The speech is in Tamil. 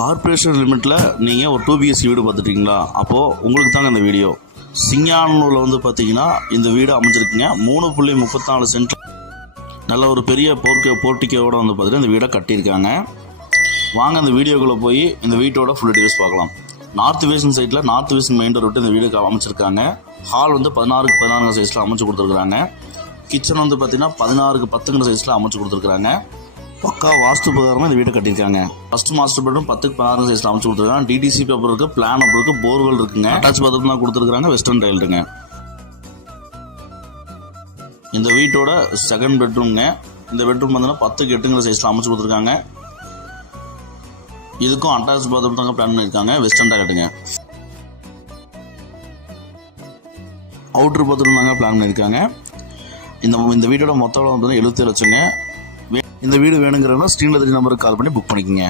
கார்ப்பரேஷன் லிமிட்டில் நீங்கள் ஒரு 2 BHK வீடு பார்த்துட்டீங்களா? அப்போது உங்களுக்கு தாங்க இந்த வீடியோ. சிங்கானூரில் வந்து பார்த்தீங்கன்னா இந்த வீடு அமைஞ்சிருக்குங்க. 3.34 சென்ட் நல்ல ஒரு பெரிய போர்ட்டிக்கோட வந்து பார்த்தீங்கன்னா இந்த வீடை கட்டியிருக்காங்க. வாங்க அந்த வீடியோக்குள்ளே போய் இந்த வீட்டோட ஃபுல் டீடைல்ஸ் பார்க்கலாம். நார்த் வெஸ்ட் சைடில் நார்த் வெஸ்ட் மெயின் டோர் விட்டு இந்த வீடு அமைச்சிருக்காங்க. ஹால் வந்து 16x14 சைஸில் அமைச்சு கொடுத்துருக்குறாங்க. கிச்சன் வந்து பார்த்தீங்கன்னா 16x10 சைஸில் அமைச்சு கொடுத்துருக்குறாங்க. பக்கா வாஸ்து பிரகாரமாக இந்த வீட்டை கட்டியிருக்காங்க. ஃபர்ஸ்ட் மாஸ்டர் பெட்ரூம் 10x16 சைஸில் அமைச்சு கொடுத்துருக்காங்க. டிடிசி பேப்பர் இருக்குது, பிளான் அப் இருக்குது, போர்வெல் இருக்குங்க. அட்டாச் பாத்ரூம் தான் கொடுத்துருக்காங்க. வெஸ்டர்ன் டைல் இருக்குங்க. இந்த வீட்டோட செகண்ட் பெட்ரூம்ங்க. இந்த பெட்ரூம் பார்த்தீங்கன்னா 10x8 சைஸில் அமைச்சு கொடுத்துருக்காங்க. இதுக்கும் அட்டாச் பாத்ரூம் தாங்க பிளான் பண்ணியிருக்காங்க. வெஸ்டர்ன் டாய்லெட்டுங்க. அவுட்ரு பாத்ரூம் தாங்க பிளான் பண்ணியிருக்காங்க. இந்த வீட்டோட மொத்த அளவு வந்து 77 லட்சங்க. இந்த வீடு வேணுங்கிறவங்க ஸ்க்ரீனில் 3 நம்பருக்கு கால் பண்ணி புக் பண்ணிக்கோங்க.